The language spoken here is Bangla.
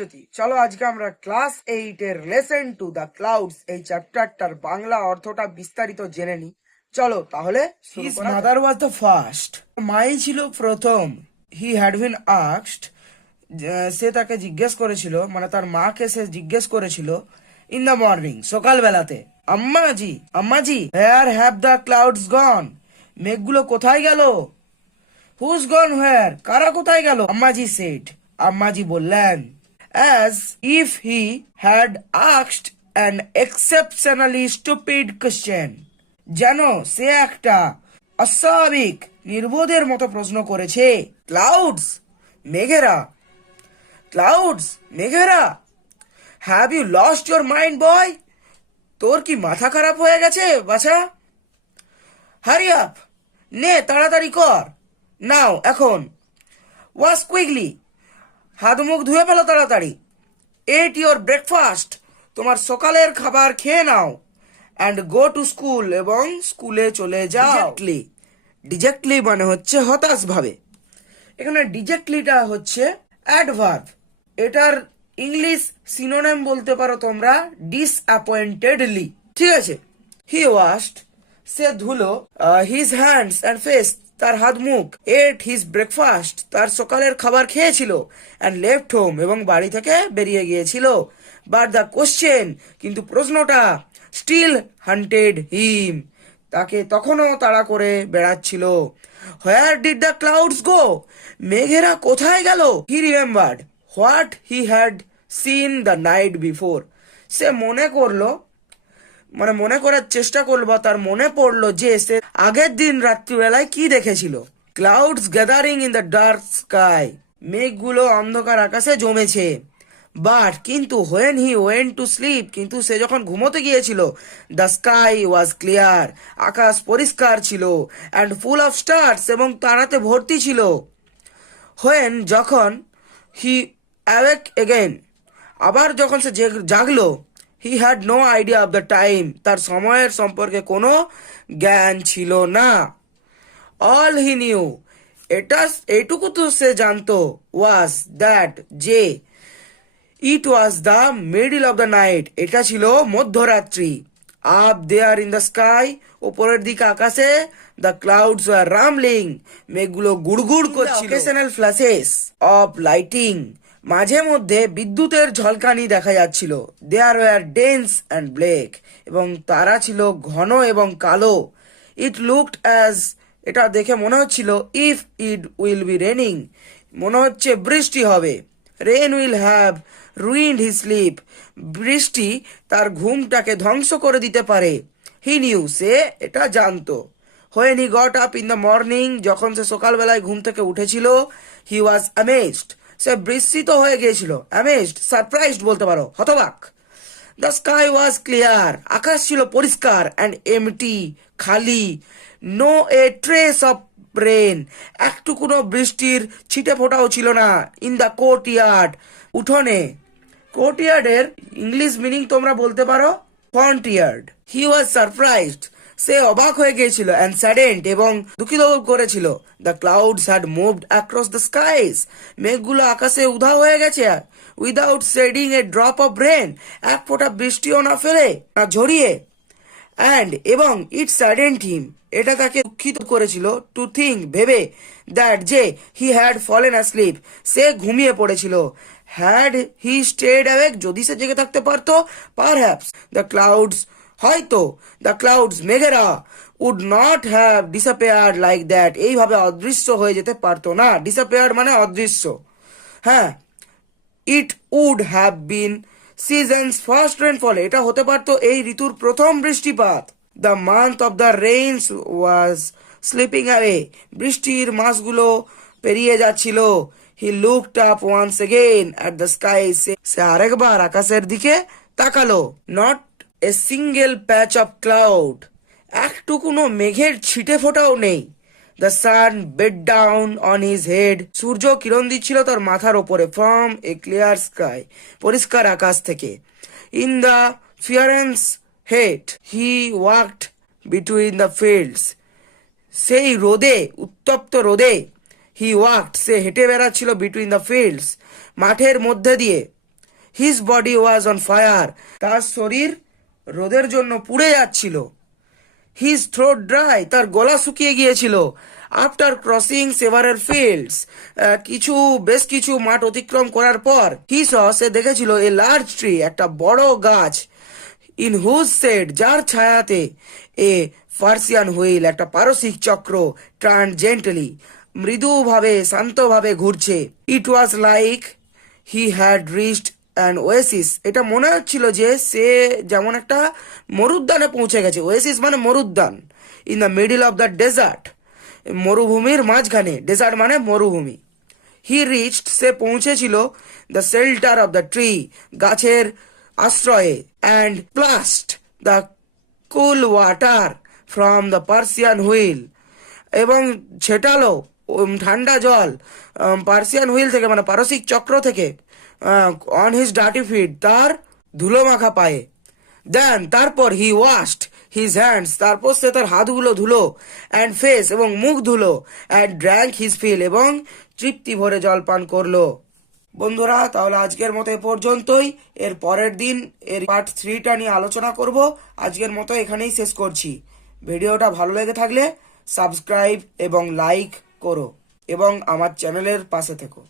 জ্যোতি, চলো আজকে আমরা ক্লাস 8 এর লেসন 2 দ্য ক্লাউডস এই চ্যাপ্টারটার বাংলা অর্থটা বিস্তারিত জেনে নিই। চলো তাহলে his mother was the first, my ছিল প্রথম। হি হ্যাড বিন আস্কড, সে তাকে জিজ্ঞেস করেছিল, মানে তার মাকে সে জিজ্ঞেস করেছিল, ইন দ্য মর্নিং, সকালবেলাতে, আম্মাজি আম্মাজি হেয়ার হ্যাভ দ্য ক্লাউডস গন, মেঘগুলো কোথায় গেল? হুজ গন হোয়ার, কারা কোথায় গেল? আম্মাজি সেড, আম্মাজি বললেন, as if he had asked an exceptionally stupid question, যেন সে একটা অস্বাভাবিক নির্বোধের মতো প্রশ্ন করেছে। ক্লাউডস, মেঘেরা, ক্লাউডস, মেঘেরা, have you lost your mind boy, তোর কি মাথা খারাপ হয়ে গেছে বাছা? হারি আপ, নে তাড়াতাড়ি কর, নাও এখন, ওয়াশ কুইকলি, হাত মুখ ধুয়ে ফেলো তাড়াতাড়ি, এট ইউর ব্রেকফাস্ট, তোমার সকালের খাবার খেয়ে নাও, অ্যান্ড গো টু স্কুল, এবং স্কুলে চলে যাও। ডিজেক্টলি, ডিজেক্টলি মানে হচ্ছে হতাশ ভাবে। এখানে ডিজেক্টলিটা হচ্ছে অ্যাডভার্ব, এটার ইংলিশ সিনোনিম বলতে পারো তোমরা ডিসঅ্যাপয়েন্টেডলি, ঠিক আছে। হি ওয়াশড, সে ধুলো, হিজ হ্যান্ডস অ্যান্ড ফেস, তার হাত মুখ, এট হিজ ব্রেকফাস্ট, তার সকালের খাবার খেয়েছিল, অ্যান্ড লেফট হোম, এবং বাড়ি থেকে বেরিয়ে গিয়েছিল। বাট দ্য কোশ্চেন, কিন্তু প্রশ্নটা, স্টিল হান্টেড হিম, তাকে তখনও তাড়া করে বেড়াচ্ছিল। Where did the clouds go, মেঘেরা কোথায় গেল? He remembered what he had seen the night before, সে মনে করলো, মানে মনে করার চেষ্টা করলো, বা তার মনে পড়লো যে সে আগের দিন রাত্রিবেলায় কি দেখেছিল। Clouds gathering in the dark sky, মেঘগুলো অন্ধকার আকাশে জমেছে। বাট কিন্তু when he went to sleep, কিন্তু সে যখন ঘুমোতে গিয়েছিল, দ্য স্কাই ওয়াজ ক্লিয়ার, আকাশ পরিষ্কার ছিল, অ্যান্ড ফুল অফ স্টার্স, এবং তারাতে ভর্তি ছিল। হোয়েন, যখন, হি অ্যাওয়েক এগেন, আবার যখন সে জাগলো, he had no idea of the time, তার সময়ের সম্পর্কে কোনো জ্ঞান ছিল না। অল হি নিউ, এইটুকু তো সে জানতো, ওয়াজ দ্যাট, যে, it was the middle of the night, এটা ছিল মধ্যরাত্রি। Up there in the sky, ওপরের দিকে আকাশে, দ্য ক্লাউডস ওয়ার রামলিং, মেঘগুলো গুড়গুড় করছিল। অকেশনাল ফ্ল্যাশেস অফ লাইটিং, মাঝে মধ্যে বিদ্যুতের ঝলকানি দেখা যাচ্ছিল। There were dense and black, এবং তারা ছিল ঘন এবং কালো। ইট লুকড অ্যাজ, এটা দেখে মনে হচ্ছিল, if it will be raining, মনে হচ্ছে বৃষ্টি হবে। Rain will have ruined his sleep, বৃষ্টি তার ঘুমটাকে ধ্বংস করে দিতে পারে। হি নিউ, সে এটা জানতো। When he got up in the morning, যখন সে সকালবেলায় ঘুম থেকে উঠেছিল, হি ওয়াজ অ্যামেজড, সে বিস্মিত হয়ে গিয়েছিল। অ্যামেজড, সারপ্রাইজড বলতে পারো, হতবাক। দ্য স্কাই ওয়াজ ক্লিয়ার, আকাশ ছিল পরিষ্কার, অ্যান্ড এমটি, খালি। No a trace of rain, একটুকুনো বৃষ্টির ছিটে ফোটাও ছিল না। ইন দ্য কোর্ট ইয়ার্ড, উঠোনে। কোর্ট ইয়ার্ডের ইংলিশ মিনিং তোমরা বলতে পারো front yard. He was surprised, সে অবাক হয়ে গিয়েছিল, অ্যান্ড স্যাডেন্ড, এবং দুঃখিত করেছিল। The clouds had moved across the skies, মেঘগুলো আকাশে উধাও হয়ে গেছে। Without shedding a drop of rain, এক ফোঁটা বৃষ্টিও না ফেলে, না ঝরিয়ে। অ্যান্ড, এবং, ইট স্যাডেন্ড হিম, এটা তাকে দুঃখিত করেছিল। টু থিঙ্ক, ভেবে, দ্যাট, যে, হি হ্যাড ফলেন অ্যাসলিপ, সে ঘুমিয়ে পড়েছিল। হ্যাড হি স্টেড অ্যাওয়েক, যদি সে জেগে থাকতে পারতো, পারহ্যাপস দ্য ক্লাউডস, হয়তো, দ্য ক্লাউডস, মেঘেরা, would not have disappeared like that, এইভাবে অদৃশ্য হয়ে যেতে পারতো না। ডিসঅ্যাপিয়ার্ড মানে অদৃশ্য, হ্যাঁ। It would have been season's first rainfall, এটা হতে পারতো এই ঋতুর প্রথম বৃষ্টিপাত। The month of the rains was slipping away, বৃষ্টির মাসগুলো পেরিয়ে যাচ্ছিল। He looked up once again at the sky, সে আরেকবার আকাশের দিকে তাকালো। Not a single patch of cloud, একটুকুনো মেঘের ছিটে ফোটাও নেই। The sun beat down on his head, সূর্য কিরণ দিচ্ছিল তার মাথার ওপরে। ফ্রম এ ক্লিয়ার স্কাই, পরিষ্কার আকাশ থেকে। In the ফিয়ারেন্স hate he walked between the fields, সেই রোদে, উত্তপ্ত রোদে, হি ওয়াকড, সে হেঁটে বেড়াচ্ছিল, বিটুইন দ্য ফিল্ডস, মাঠের মধ্যে দিয়ে। His body was on fire, তার শরীর রোদের জন্য পুড়ে যাচ্ছিল। হিজ থ্রোট ড্রাই, তার গলা শুকিয়ে গিয়েছিল। আফটার ক্রসিং সেভারাল ফিল্ডস, বেশ কিছু মাঠ অতিক্রম করার পর, সে দেখেছিল এ লার্জ ট্রি, একটা বড় গাছ, ইন হুজ সেড, যার ছায়াতে, এ পার্সিয়ান হুইল, একটা পারসিক চক্র, টার্ন জেন্টলি, মৃদুভাবে শান্তভাবে ঘুরছে। It was like he had reached an oasis, এটা মনে হচ্ছিল যে সে যেমন একটা মরুদ্যানে পৌঁছে গেছে। ওয়েসিস মানে মরুদ্যান। In the middle of the desert, মরুভূমির মাঝখানে, ডেজার্ট মানে মরুভূমি। হি রিচড, সে পৌঁছেছিল, the shelter of the tree, গাছের আশ্রয়ে, and splashed the cool water from the Persian wheel, এবং ছেটালো ঠান্ডা জল পার্সিয়ান হুইল থেকে, মানে পারসিক চক্র থেকে, অন হিজ ডার্টি ফিট, তার ধুলো মাখা পায়ে। দেন, তারপর, হি ওয়াশড হিজ হ্যান্ডস, তারপর সে তার হাতগুলো ধুলো, অ্যান্ড ফেস, এবং মুখ ধুলো, অ্যান্ড ড্র্যাঙ্ক হিজ ফিল, এবং তৃপ্তি ভরে জল পান করলো। বন্ধুরা, তাহলে আজকের মতো এ পর্যন্তই। এর পরের দিন এর পার্ট 3টা নিয়ে আলোচনা করব। আজকের মতো এখানেই শেষ করছি। ভিডিওটা ভালো লেগে থাকলে সাবস্ক্রাইব এবং লাইক করো এবং আমার চ্যানেলের পাশে থেকো।